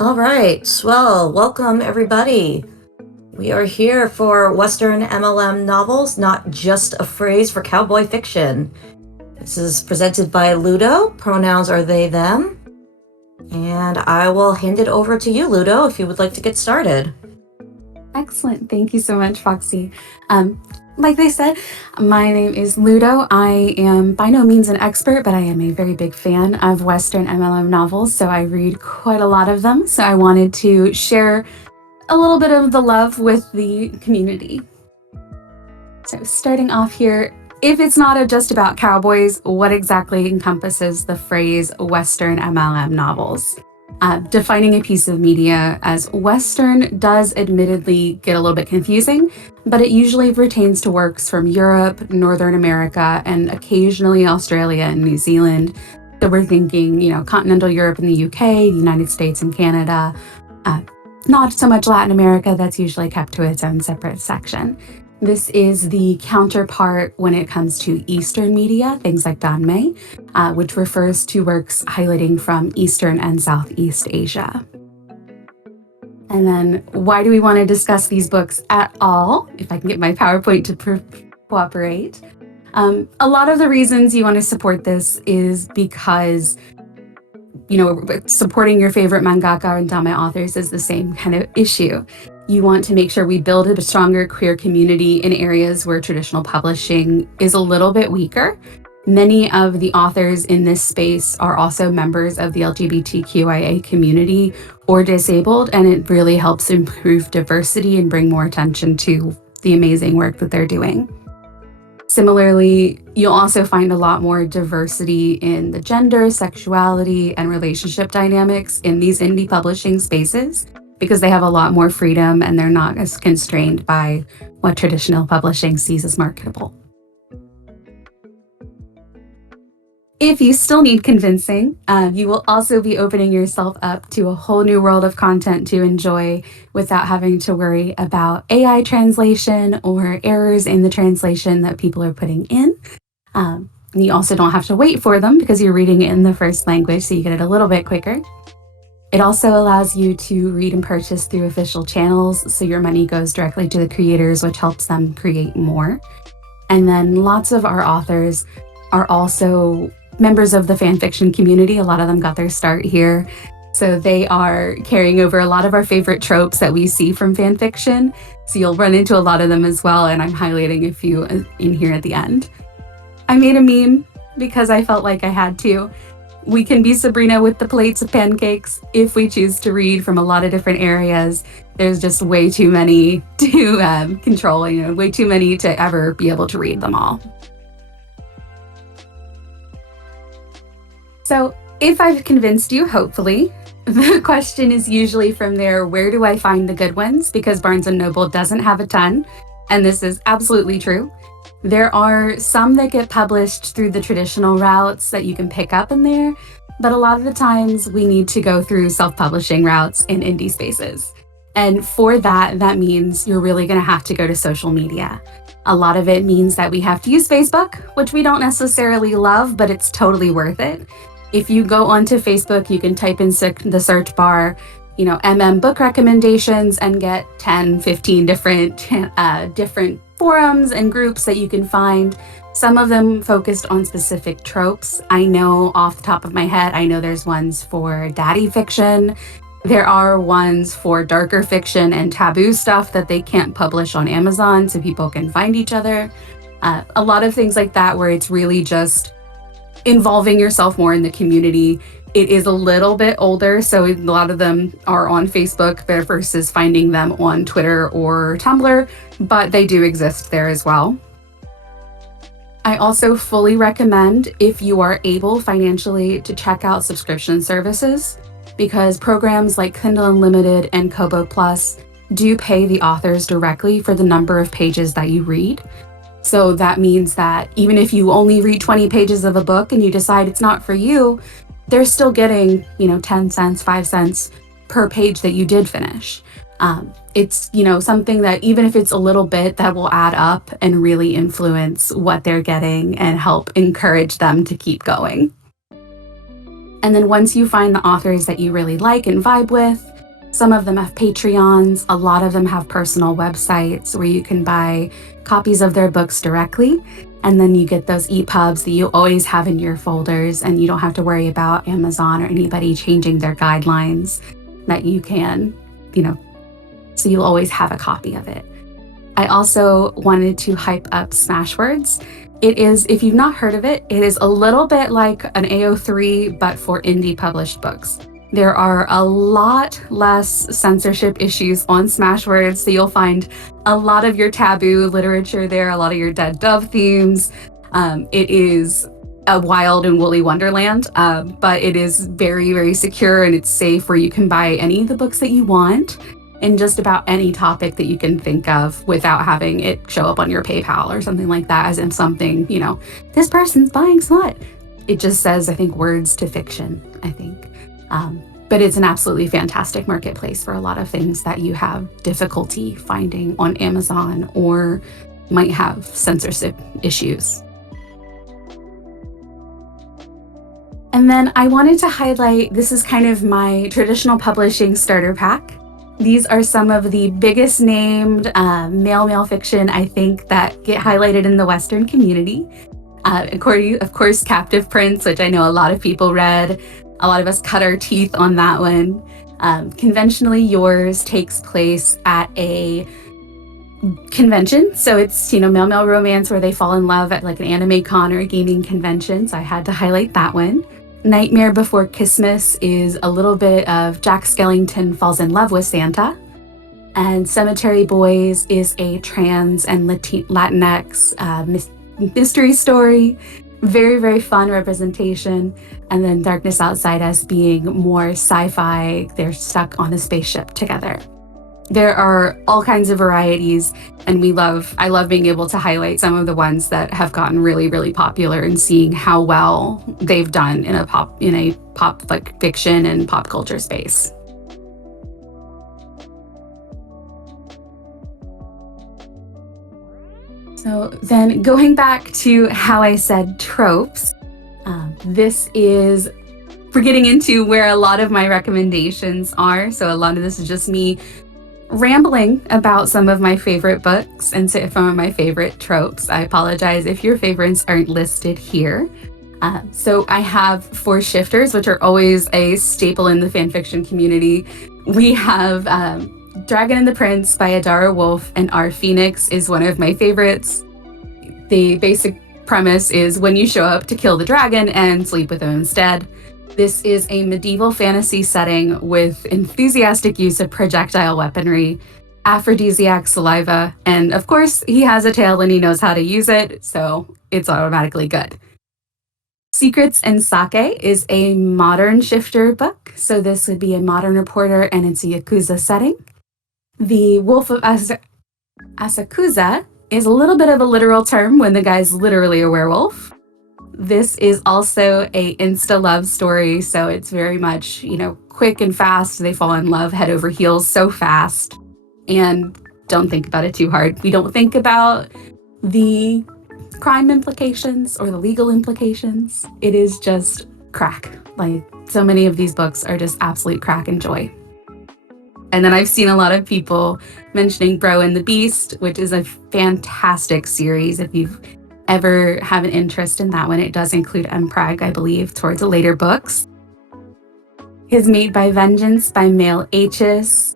All right, well, welcome everybody. We are here for Western MLM novels, not just a phrase for cowboy fiction. This is presented by Ludo. Pronouns are they, them. And I will hand it over to you, Ludo, if you would like to get started. Excellent. Thank you so much, Foxy. Like they said, my name is Ludo. I am by no means an expert, but I am a very big fan of Western MLM novels, so I read quite a lot of them. So I wanted to share a little bit of the love with the community. So starting off here, if it's not just about cowboys, what exactly encompasses the phrase Western MLM novels? Defining a piece of media as Western does admittedly get a little bit confusing, but it usually pertains to works from Europe, Northern America, and occasionally Australia and New Zealand. So we're thinking, continental Europe and the UK, the United States and Canada. Not so much Latin America, that's usually kept to its own separate section. This is the counterpart when it comes to Eastern media, things like danmei, which refers to works highlighting from Eastern and Southeast Asia. And then why do we want to discuss these books at all? If I can get my PowerPoint to cooperate. A lot of the reasons you want to support this is because supporting your favorite mangaka and danmei authors is the same kind of issue. You want to make sure we build a stronger queer community in areas where traditional publishing is a little bit weaker. Many of the authors in this space are also members of the LGBTQIA community or disabled, and it really helps improve diversity and bring more attention to the amazing work that they're doing. Similarly, you'll also find a lot more diversity in the gender, sexuality, and relationship dynamics in these indie publishing spaces because they have a lot more freedom and they're not as constrained by what traditional publishing sees as marketable. If you still need convincing, you will also be opening yourself up to a whole new world of content to enjoy without having to worry about AI translation or errors in the translation that people are putting in. You also don't have to wait for them because you're reading it in the first language, so you get it a little bit quicker. It also allows you to read and purchase through official channels, so your money goes directly to the creators, which helps them create more. And then lots of our authors are also members of the fanfiction community. A lot of them got their start here. So they are carrying over a lot of our favorite tropes that we see from fanfiction. So you'll run into a lot of them as well, and I'm highlighting a few in here at the end. I made a meme because I felt like I had to. We can be Sabrina with the plates of pancakes if we choose to read from a lot of different areas. There's just way too many to control, way too many to ever be able to read them all. So if I've convinced you, hopefully, the question is usually from there, where do I find the good ones? Because Barnes & Noble doesn't have a ton, and this is absolutely true. There are some that get published through the traditional routes that you can pick up in there, but a lot of the times we need to go through self-publishing routes in indie spaces. And for that means you're really going to have to go to social media. A lot of it means that we have to use Facebook, which we don't necessarily love, but it's totally worth it. If you go onto Facebook, you can type in the search bar, MM book recommendations and get 10, 15 different forums and groups that you can find. Some of them focused on specific tropes. I know off the top of my head, there's ones for daddy fiction. There are ones for darker fiction and taboo stuff that they can't publish on Amazon so people can find each other. A lot of things like that where it's really just involving yourself more in the community. It is a little bit older, so a lot of them are on Facebook versus finding them on Twitter or Tumblr, but they do exist there as well. I also fully recommend, if you are able financially, to check out subscription services, because programs like Kindle Unlimited and Kobo Plus do pay the authors directly for the number of pages that you read. So that means that even if you only read 20 pages of a book and you decide it's not for you, they're still getting, 10 cents, 5 cents per page that you did finish. It's, something that even if it's a little bit, that will add up and really influence what they're getting and help encourage them to keep going. And then once you find the authors that you really like and vibe with, some of them have Patreons, a lot of them have personal websites where you can buy copies of their books directly. And then you get those EPUBs that you always have in your folders, and you don't have to worry about Amazon or anybody changing their guidelines, that you can, so you'll always have a copy of it. I also wanted to hype up Smashwords. It is, if you've not heard of it, it is a little bit like an AO3, but for indie published books. There are a lot less censorship issues on Smashwords, so you'll find a lot of your taboo literature there, a lot of your dead dove themes. It is a wild and woolly wonderland, but it is very, very secure and it's safe, where you can buy any of the books that you want in just about any topic that you can think of without having it show up on your PayPal or something like that, as in something, this person's buying smut. It just says, I think, words to fiction, I think. But it's an absolutely fantastic marketplace for a lot of things that you have difficulty finding on Amazon or might have censorship issues. And then I wanted to highlight, this is kind of my traditional publishing starter pack. These are some of the biggest named male fiction, I think, that get highlighted in the Western community. Of course, Captive Prince, which I know a lot of people read. A lot of us cut our teeth on that one. Conventionally Yours takes place at a convention. So it's, male romance where they fall in love at like an anime con or a gaming convention. So I had to highlight that one. Nightmare Before Christmas is a little bit of Jack Skellington falls in love with Santa. And Cemetery Boys is a trans and Latinx mystery story. Very, very fun representation. And then Darkness Outside Us being more sci-fi. They're stuck on a spaceship together. There are all kinds of varieties, and I love being able to highlight some of the ones that have gotten really, really popular and seeing how well they've done in a pop like fiction and pop culture space. So then going back to how I said tropes, this is, we're getting into where a lot of my recommendations are. So a lot of this is just me rambling about some of my favorite books and some of my favorite tropes. I apologize if your favorites aren't listed here. So I have For Shifters, which are always a staple in the fanfiction community. We have Dragon and the Prince by Adara Wolf, and Our Phoenix is one of my favorites. The basic premise is when you show up to kill the dragon and sleep with him instead. This is a medieval fantasy setting with enthusiastic use of projectile weaponry, aphrodisiac saliva, and of course, he has a tail and he knows how to use it, so it's automatically good. Secrets and Sake is a modern shifter book, so this would be a modern reporter and it's a Yakuza setting. The Wolf of Asakusa is a little bit of a literal term when the guy's literally a werewolf. This is also a insta-love story, so it's very much, quick and fast. They fall in love head over heels so fast, and don't think about it too hard. We don't think about the crime implications or the legal implications. It is just crack. Like, so many of these books are just absolute crack and joy. And then I've seen a lot of people mentioning Bro and the Beast, which is a fantastic series. If you've ever have an interest in that one, it does include Mpreg, I believe, towards the later books. His Mate by Vengeance by Male H's,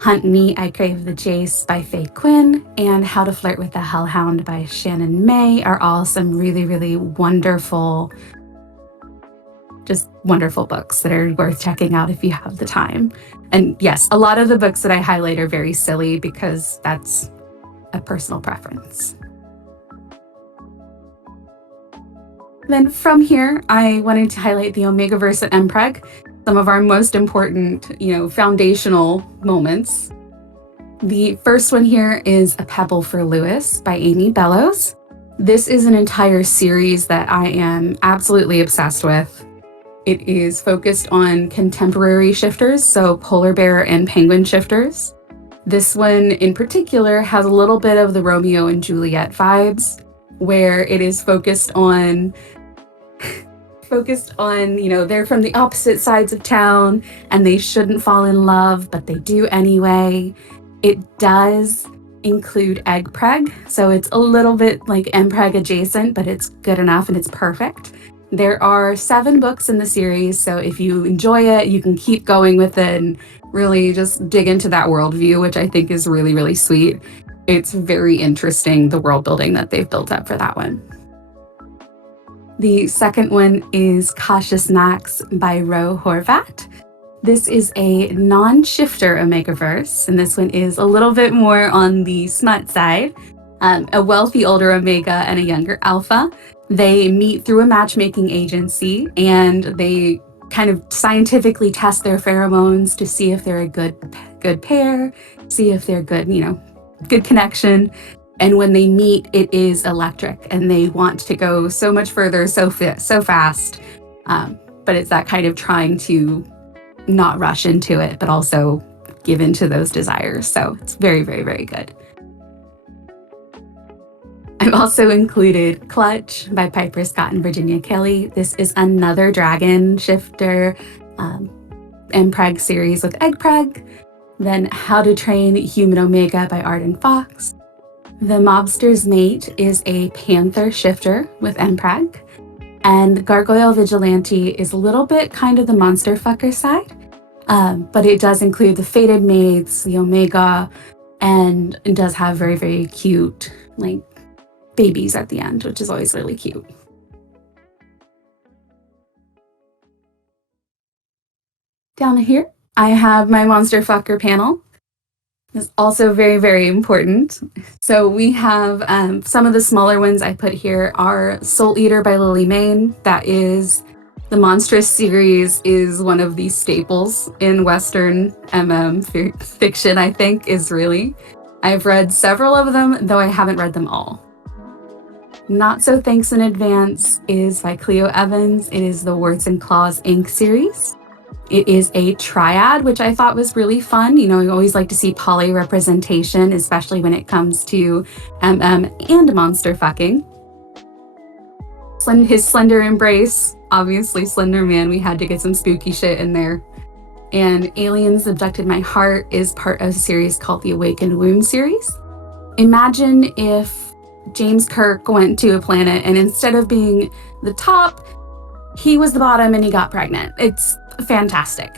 Hunt Me, I Crave the Chase by Faye Quinn, and How to Flirt with the Hellhound by Shannon May are all some really, really wonderful books that are worth checking out if you have the time. And yes, a lot of the books that I highlight are very silly because that's a personal preference. Then from here, I wanted to highlight the Omegaverse at Mpreg, some of our most important, foundational moments. The first one here is A Pebble for Lewis by Amy Bellows. This is an entire series that I am absolutely obsessed with. It is focused on contemporary shifters, so polar bear and penguin shifters. This one in particular has a little bit of the Romeo and Juliet vibes, where it is focused on, they're from the opposite sides of town and they shouldn't fall in love, but they do anyway. It does include egg preg, so it's a little bit like mpreg adjacent, but it's good enough and it's perfect. There are 7 books in the series, so if you enjoy it, you can keep going with it and really just dig into that worldview, which I think is really, really sweet. It's very interesting, the world building that they've built up for that one. The second one is Cautious Max by Ro Horvat. This is a non-shifter Omegaverse, and this one is a little bit more on the smut side. A wealthy older Omega and a younger Alpha. They meet through a matchmaking agency, and they kind of scientifically test their pheromones to see if they're a good pair, see if they're good, good connection. And when they meet, it is electric, and they want to go so much further, so fast. But it's that kind of trying to not rush into it, but also give into those desires. So it's very, very, very good. I've also included Clutch by Piper Scott and Virginia Kelly. This is another dragon shifter mpreg series with egg preg. Then How to Train Human Omega by Arden Fox. The Mobster's Mate is a panther shifter with mpreg. And Gargoyle Vigilante is a little bit kind of the monster fucker side, but it does include the Fated Mates, the Omega, and it does have very, very cute, babies at the end, which is always really cute. Down here, I have my Monster Fucker panel. It's also very, very important. So we have some of the smaller ones I put here are Soul Eater by Lily Mayne. That is the Monstrous series, is one of the staples in Western fiction, I think, is really. I've read several of them, though I haven't read them all. Not So Thanks in Advance is by Cleo Evans. It is the Warts and Claws Inc. series. It is a triad, which I thought was really fun. You always like to see poly representation, especially when it comes to and monster fucking. His Slender Embrace, obviously Slender Man, we had to get some spooky shit in there. And Aliens Abducted My Heart is part of a series called the Awakened Womb series. Imagine if James Kirk went to a planet and instead of being the top, he was the bottom and he got pregnant. It's fantastic.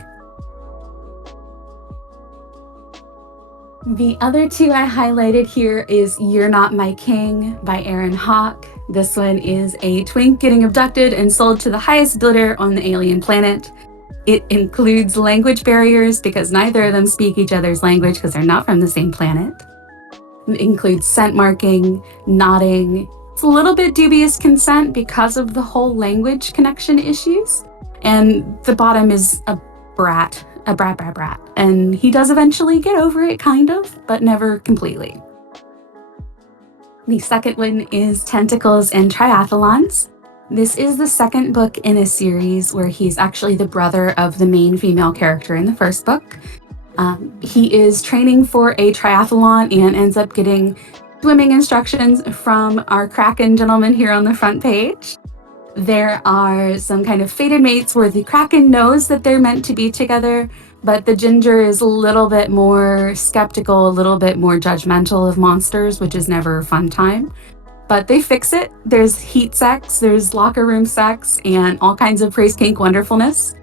The other 2 I highlighted here is You're Not My King by Aaron Hawke. This one is a twink getting abducted and sold to the highest bidder on the alien planet. It includes language barriers because neither of them speak each other's language because they're not from the same planet. It includes scent marking, nodding. It's a little bit dubious consent because of the whole language connection issues. And the bottom is a brat. And he does eventually get over it, kind of, but never completely. The second one is Tentacles and Triathlons. This is the second book in a series where he's actually the brother of the main female character in the first book. He is training for a triathlon and ends up getting swimming instructions from our Kraken gentleman here on the front page. There are some kind of fated mates where the Kraken knows that they're meant to be together, but the Ginger is a little bit more skeptical, a little bit more judgmental of monsters, which is never a fun time. But they fix it. There's heat sex, there's locker room sex, and all kinds of praise kink wonderfulness.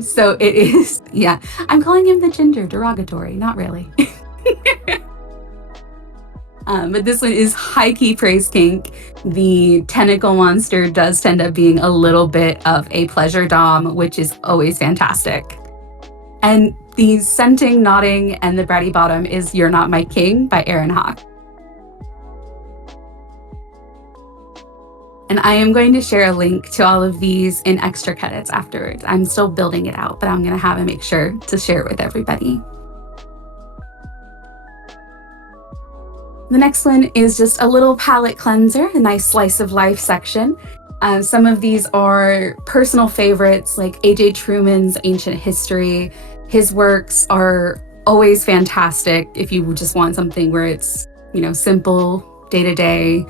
So it is, yeah, I'm calling him the Ginger, derogatory, not really. But this one is high-key praise kink. The tentacle monster does tend up being a little bit of a pleasure dom, which is always fantastic. And the scenting, nodding, and the bratty bottom is You're Not My King by Aaron Hawke. And I am going to share a link to all of these in extra credits afterwards. I'm still building it out, but I'm going to make sure to share it with everybody. The next one is just a little palette cleanser, a nice slice of life section. Some of these are personal favorites, like A.J. Truman's Ancient History. His works are always fantastic if you just want something where it's, simple, day-to-day.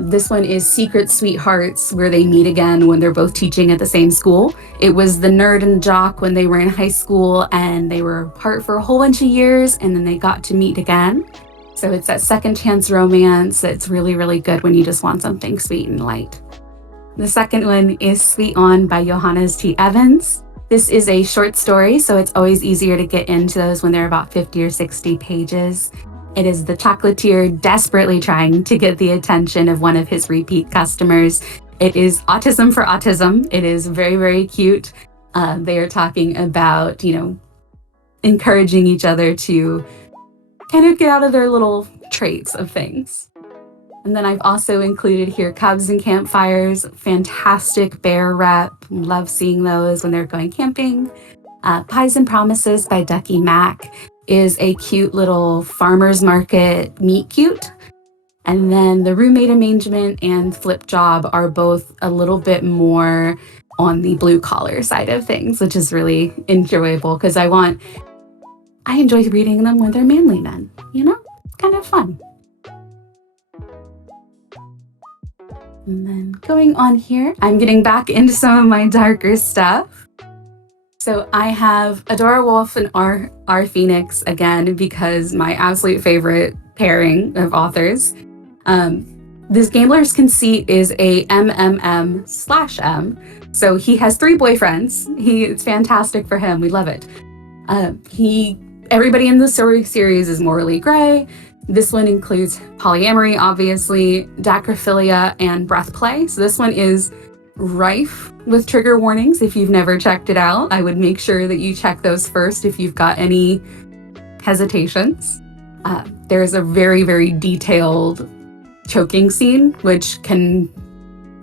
This one is Secret Sweethearts, where they meet again when they're both teaching at the same school. It was the nerd and jock when they were in high school, and they were apart for a whole bunch of years, and then they got to meet again. So it's that second chance romance that's really, really good when you just want something sweet and light. The second one is Sweet On by Johannes T. Evans. This is a short story, so it's always easier to get into those when they're about 50 or 60 pages. It is the chocolatier desperately trying to get the attention of one of his repeat customers. It is autism for autism. It is very, very cute. They are talking about, encouraging each other to kind of get out of their little traits of things. And then I've also included here Cubs and Campfires, fantastic bear rep. Love seeing those when they're going camping. Pies and Promises by Ducky Mack is a cute little farmer's market meet cute. And then The Roommate Arrangement and Flip Job are both a little bit more on the blue collar side of things, which is really enjoyable because I enjoy reading them when they're manly men, It's kind of fun. And then going on here, I'm getting back into some of my darker stuff. So I have Adora Wolf and R. Phoenix again, because my absolute favorite pairing of authors. This Gambler's Conceit is a MMM/M. So he has 3 boyfriends. It's fantastic for him. We love it. Everybody in the series is morally gray. This one includes polyamory, obviously, dacrophilia, and breath play. So this one is rife with trigger warnings. If you've never checked it out, I would make sure that you check those first if you've got any hesitations. There's a very, very detailed choking scene, which can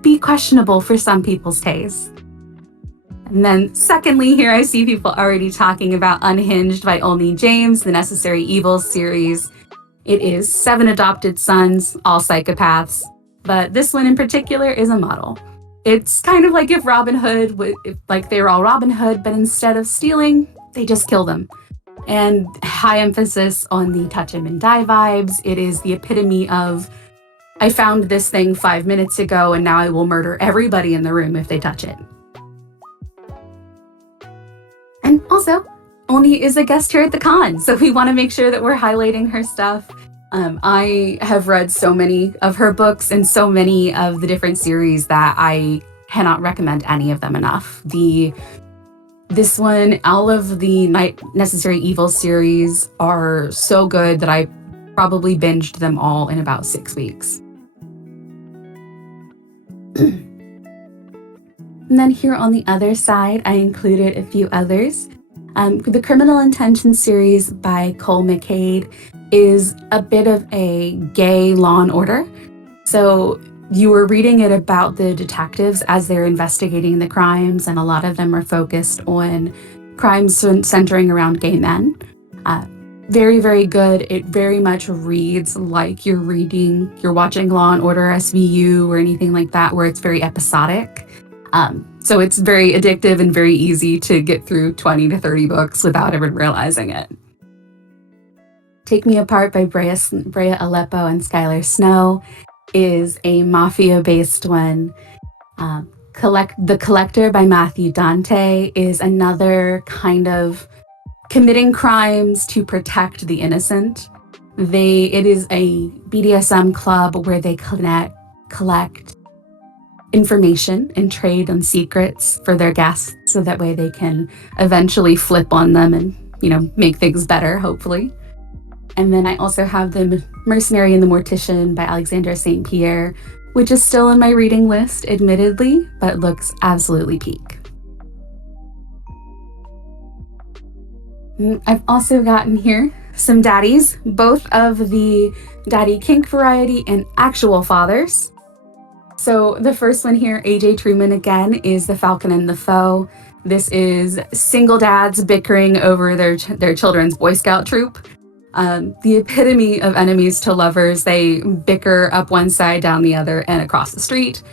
be questionable for some people's taste. And then secondly, here I see people already talking about Unhinged by Olney James, the Necessary Evils series. It is 7 adopted sons, all psychopaths, but this one in particular is a model. It's kind of like if Robin Hood, they were all Robin Hood, but instead of stealing, they just kill them. And high emphasis on the touch 'em and die vibes. It is the epitome of, I found this thing 5 minutes ago and now I will murder everybody in the room if they touch it. And also, Olney is a guest here at the con, so we want to make sure that we're highlighting her stuff. I have read so many of her books and so many of the different series that I cannot recommend any of them enough. This one, all of the Necessary Evil series are so good that I probably binged them all in about 6 weeks. And then here on the other side, I included a few others. The Criminal Intentions series by Cole McCade is a bit of a gay Law and Order. So you were reading it about the detectives as they're investigating the crimes, and a lot of them are focused on crimes centering around gay men. Very, very good. It very much reads like you're watching Law and Order SVU or anything like that, where it's very episodic. So it's very addictive and very easy to get through 20 to 30 books without even realizing it. Take Me Apart by Brea Aleppo and Skylar Snow is a mafia-based one. The Collector by Matthew Dante is another kind of committing crimes to protect the innocent. It is a BDSM club where they collect information and trade on secrets for their guests, so that way they can eventually flip on them and, make things better, hopefully. And then I also have The Mercenary and the Mortician by Alexandra St. Pierre, which is still in my reading list, admittedly, but looks absolutely peak. I've also gotten here some daddies, both of the daddy kink variety and actual fathers. So the first one here, AJ Truman again, is The Falcon and the Foe. This is single dads bickering over their children's Boy Scout troop. The epitome of enemies to lovers. They bicker up one side, down the other, and across the street.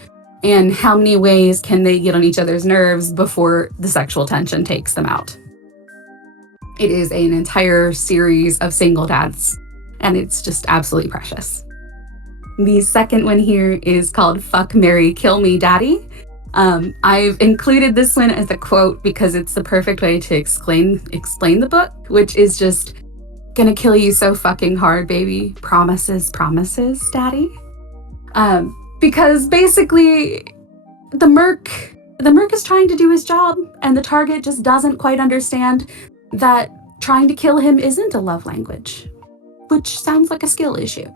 And how many ways can they get on each other's nerves before the sexual tension takes them out? It is an entire series of single dads, and it's just absolutely precious. The second one here is called Fuck, Marry, Kill Me, Daddy. I've included this one as a quote because it's the perfect way to explain the book, which is just gonna kill you so fucking hard, baby. Promises, promises, daddy. Because basically the merc is trying to do his job, and the target just doesn't quite understand that trying to kill him isn't a love language, which sounds like a skill issue.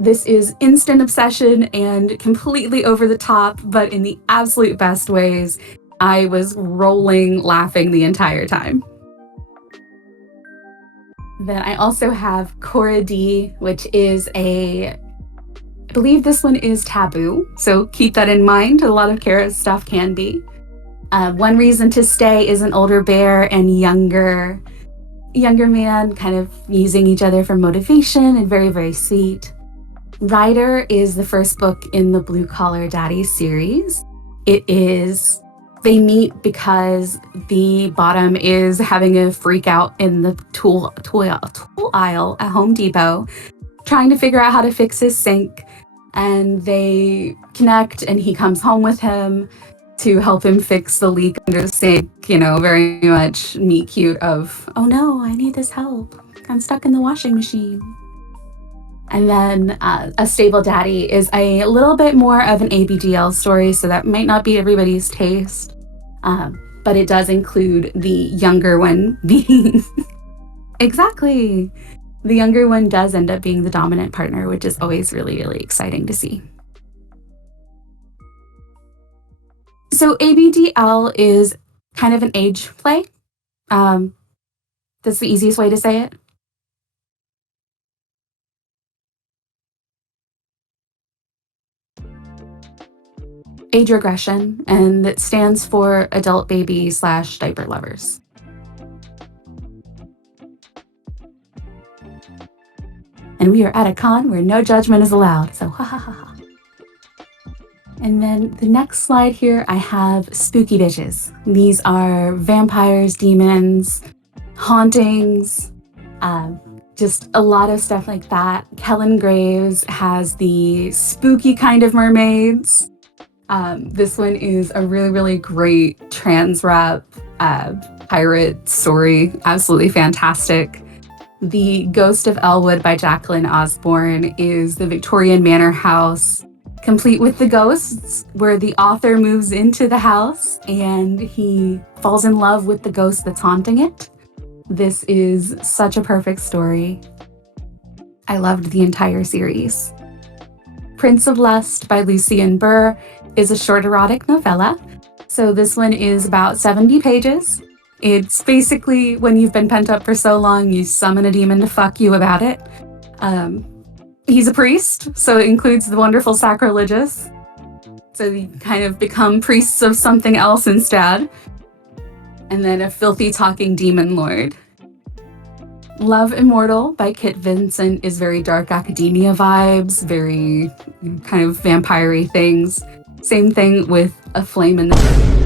This is instant obsession and completely over the top, but in the absolute best ways. I was rolling laughing the entire time. Then I also have Cora D, which is I believe this one is taboo, so keep that in mind. A lot of Kara's stuff can be. One Reason to Stay is an older bear and younger man kind of using each other for motivation, and very, very sweet. Rider is the first book in the Blue Collar Daddy series. They meet because the bottom is having a freak out in the tool aisle at Home Depot, trying to figure out how to fix his sink, and they connect, and he comes home with him to help him fix the leak under the sink, very much meet cute of, oh no, I need this help. I'm stuck in the washing machine. And then A Stable Daddy is a little bit more of an ABDL story, so that might not be everybody's taste. But it does include the younger one being... Exactly! The younger one does end up being the dominant partner, which is always really, really exciting to see. So ABDL is kind of an age play. That's the easiest way to say it. Age regression, and it stands for adult baby / diaper lovers. And we are at a con where no judgment is allowed, so ha ha ha ha. And then the next slide here, I have spooky bitches. These are vampires, demons, hauntings, just a lot of stuff like that. Kellen Graves has the spooky kind of mermaids. This one is a really, really great trans rep pirate story. Absolutely fantastic. The Ghost of Elwood by Jacqueline Osborne is the Victorian manor house, complete with the ghosts, where the author moves into the house and he falls in love with the ghost that's haunting it. This is such a perfect story. I loved the entire series. Prince of Lust by Lucian Burr is a short erotic novella. So this one is about 70 pages. It's basically when you've been pent up for so long, you summon a demon to fuck you about it. He's a priest, so it includes the wonderful sacrilegious. So you kind of become priests of something else instead. And then a filthy talking demon lord. Love Immortal by Kit Vincent is very dark academia vibes, very kind of vampire-y things. Same thing with A Flame in the...